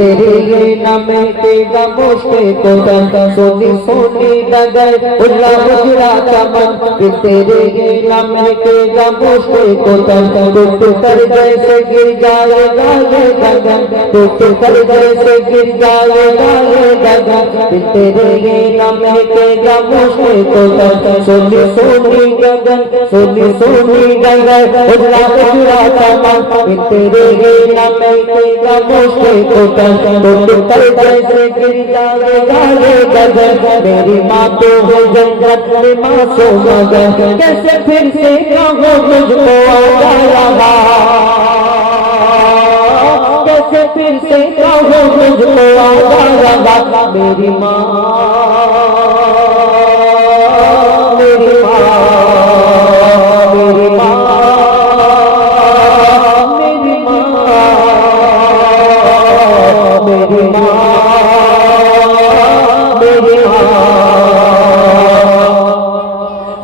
तेरे ये नाम के गमोशे को सोनी सोनी डगर उल्ला उजड़ा चमन तेरे ये नाम के गमोशे को टूट कर जैसे गिर जाएगा ये गगन टूट कर जैसे गिर जाएगा ये गगन तेरे ये नाम के गमोशे को सोनी सोनी गगन सोनी सोनी डगर उल्ला उजड़ा चमन तेरे ये नाम के गमोशे को टूट कर जैसे गिर जाएगा ये गगन मेरी माँ तो है जन्नत में मासूम मगर कैसे फिर से कहूँ मुझको आजा रहा कैसे फिर से कहूँ मुझको आजा रहा मेरी माँ मेरी माँ मेरी माँ मेरी माँ मेरी माँ मेरी माँ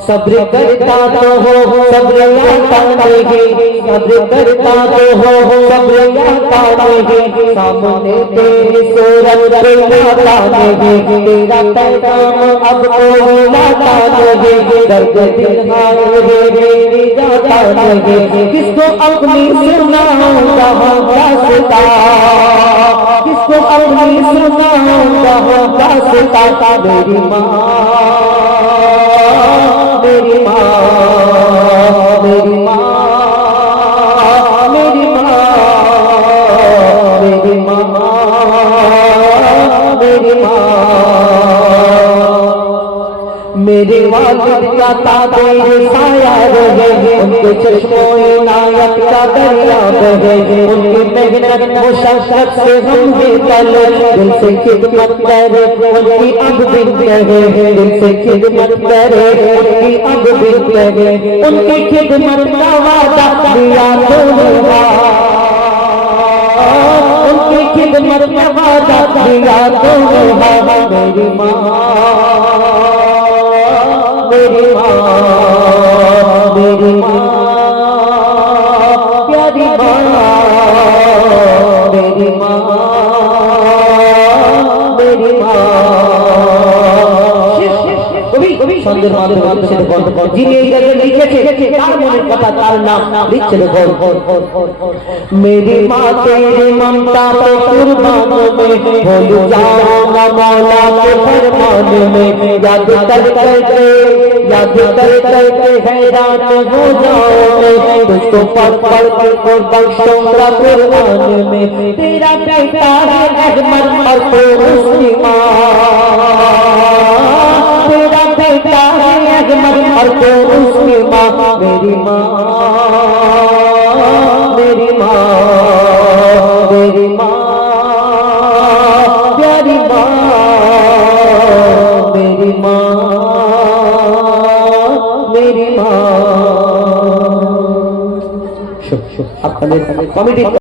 सब्र करता तो हो सब्र आता नहीं सब्र करता तो हो सब्र आता नहीं सामने तेरी सूरत पे आता नहीं तेरा पैगाम अब कोई लाता नहीं दर्द दिल हाय मेरी जाता नहीं किसको अपनी सुनाऊंगा दास्ता किसको अपनी सुनाऊंगा दास्ता मेरी माँ मेरी माँ मेरी माँ मेरी माँ मेरी माँ मेरी माँ मेरे वालिद का ताबीर साया रहे उनके चश्मों इनायत का दरिया बहे उनकी मेहनत मुशक्कत से हम निकल दिल से खिदमत करे उनकी अब दिन करे दिल से खिदमत करे उनकी अब दिन करे उनकी खिदमत का वादा दिया तूने उनकी खिदमत का वादा दिया तूने मेरी माँ मेरी माँ मेरी माँ प्यारी माँ मेरी माँ मेरी माँ সুন্দর মাদের মানুষের গল্প যিনি এই গল্প লিখেছে তার মনের কথা তার নাম লিখছে গল্প मेरी माँ तेरी ममता पे कुर्बान में भूल जाऊंगा मौला के फरमान में याद कर करके हैरान हो जाओगे तुझको पढ़ पढ़ के बख्शूंगा कुरान में तेरा बेटा है अहमद और तू मुस्लिमा तेरा बेटा है अहमद और तू मुस्लिमा मेरी माँ मेरी माँ मेरी माँ प्यारी माँ मेरी माँ मेरी माँ शुभ शुभ अब कमेटी